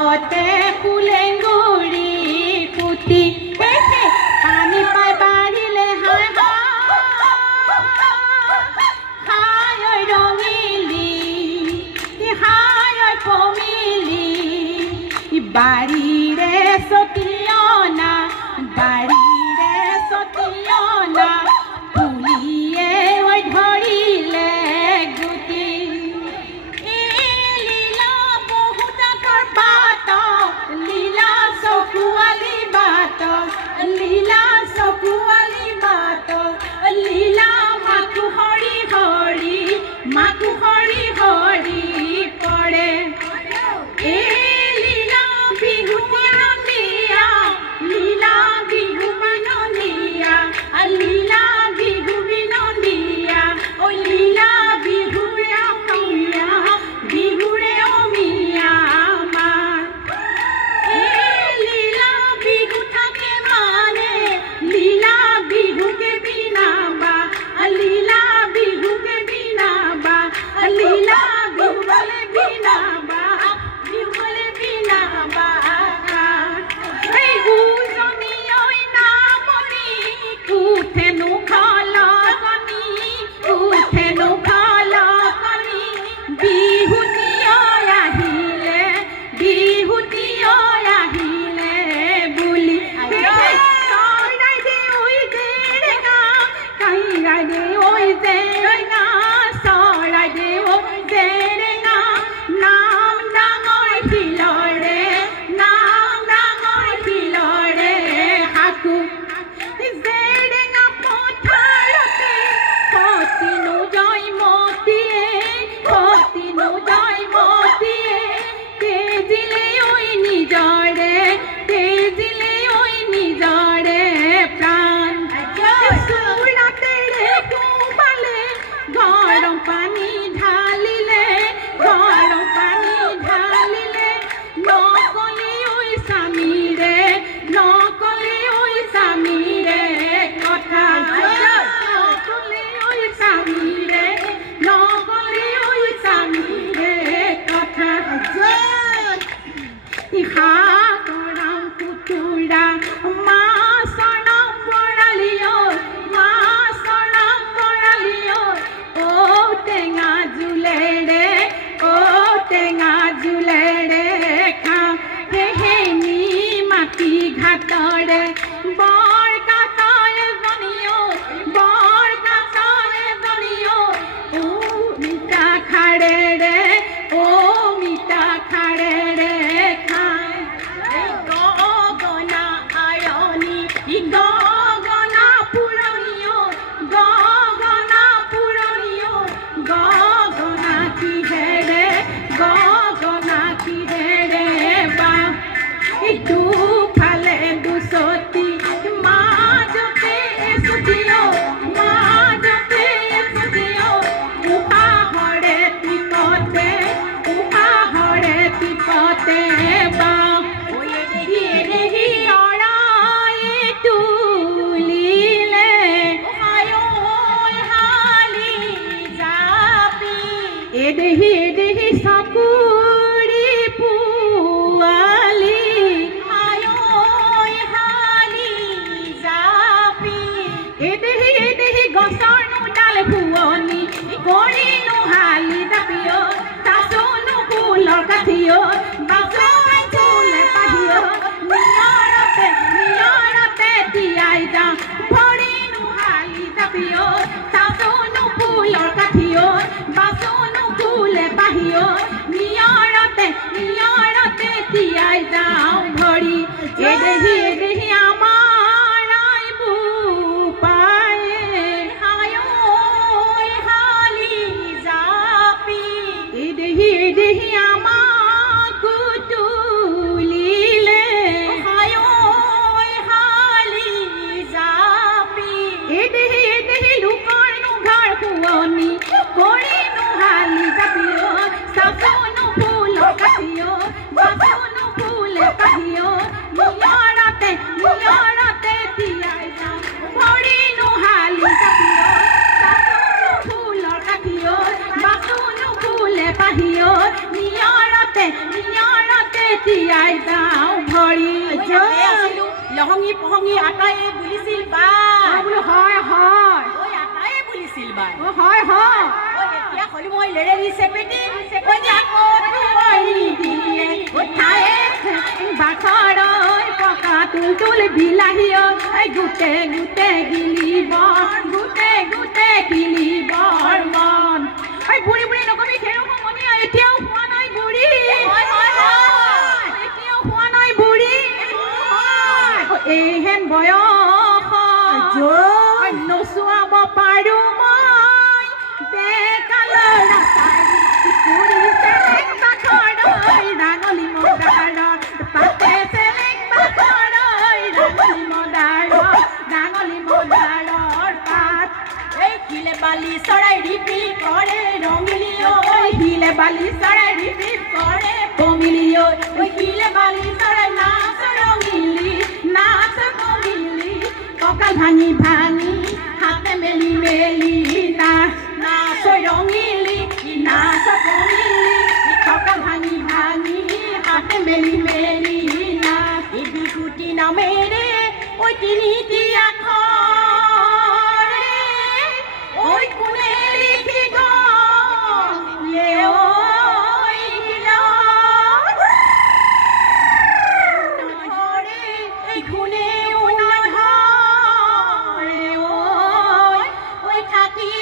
ঘৰতে ফুলেংগুৰি পুতি পানী পাই বাঢ়িলে হাই হাই ৰঙিলি হাই পমিলি বাৰীৰে চতিয়না বাৰীৰে চতিয়না পুলিয়ে ধৰিলে গুটি লীলা বহুতাকৰ বাট লীলা চকুৱালী বাট লীলা চকুৱালী বাট লীলা মাকু হৰি হৰি পৰে লীলা বিহু মাননীয়া লীলা বিহু মাননীয়া লীলা বিহু বিনন্দীয়া ও লীলা বিহুৰে অসমীয়া বিহুৰে অমিয়া আমাৰ লীলা বিহু থাকে মানে লীলা বিহুকে বিনাবা লীলা বিহুকে বিনাবা লীলা বিহুলে বিনাবা বিহুলে বিনাবা এই উজনি ঐ নামনি উঠেনো খলকনি বিহুতীয় আহিলে বুলি কাইৰাই দে ঐ জেৰেঙা কাইৰাই দে ঐ জেৰেঙা চৰাই দে ঐ জেৰেঙা নাম ডাঙৰ শিলৰে হাকু জেৰেঙা পথাৰতে সতিনো জয়মতীয়ে তেজিলে ঐ নিজৰে প্ৰাণ চোৰাতেৰে কোবালে গৰম পানী ঢালিলে নকলে ঐ স্বামীৰে কথা নকলে ঐ স্বামীৰে কথা ইহাতৰাম কুতুৰা মাছৰাম বৰালিও ও টেঙা জোলেৰে খাওঁ সেহেনি মাটি ঘাটৰে বৰ কাছৰ এজনীও ও মিঠা খাৰেৰে খায় গগনা আয়নি গগনা পুৰণিও গগনা কিহেৰে বা দুফালে দুচতি মাজতে এচুটিও উপাহৰে টিপতে বা অৰাই তুলিলে হালি জাপি এদেহি চকুৰি পোৱালি হালি জাপি এদেহি গছৰ নোডাল ভুৱনি কৰিনো হালি জাপিও চাচনো ফুলৰ কাঠিও বাচোৱাই চলে পাহিও নিয়ৰতে তিয়াই যাওঁ ভৰিনো হালি জাপিও চাচনো ফুলৰ কাঠিও বাচনো ফুলে পাহিও নিয়ৰতে তিয়াই যাওঁ ভৰি এদেহি আমাৰ আইবু পায়ে হালি জাপি এদেহি আমাক তুলিলে হালি জাপি এদেহি লোকৰ ঘৰ শুৱনি কৰিনো হালি জাপিও চাচনো ফুলৰ কাঠিও বাচনো ফুলে পাহিও নিয়ৰতে তিয়াই যাওঁ ভৰিনো হালি জাপিও চাচনো ফুলৰ কাঠিও বাচনো ফুলে পাহিও নিয়ৰতে তিয়াই উলিয়াই যাওঁ ভৰি লহঙি পহঙি আটায়ে বুলিছিল বা বোলো হয় হয় ঐ আটায়ে বুলিছিল বা হয় হয় ঐ এতিয়া হলি মই লেৰেলি চেপেটি ঐ আকৌ তুলি দিয়ে উঠায়ে বাখৰৈ পকা তুল বিলাহী ঐ গুটে গুটে গিলিব গুটে গিলিব মন ঐ বুঢ়ী বুঢ়ী নকবি খেৰো সমনি এতিয়াও হোৱা নাই বুঢ়ী এতিয়াও হোৱা নাই বুঢ়ী এইহেন বয়স নচুৱাব পাৰো মই বেকালৰ ৰাঙলী মদাৰত পাতে চেলেক বাখৰৈ ৰাঙলী মদাৰৰ পাত এই শিলে বালি চৰাই ৰিপি কৰে ৰঙিলি ঐ শিলে বালি চৰাই ৰিপি কৰে কমিলি ঐ শিলে বালি চৰাই নাচ ৰঙিলি নাচ কমিলি কঁকাল ভাঙি ভাঙি হাতে মেলি মেলি নাচ ৰঙিলি নাচ কমিলি কঁকাল ভাঙি ভাঙি হাতে মেলি মেলি নাচ এই বিহুটি নামেৰে ঐ তিনিটি আখৰে ঐ কোনে লিখি গলে ঐ কোনে নধৰে ঐ থাকি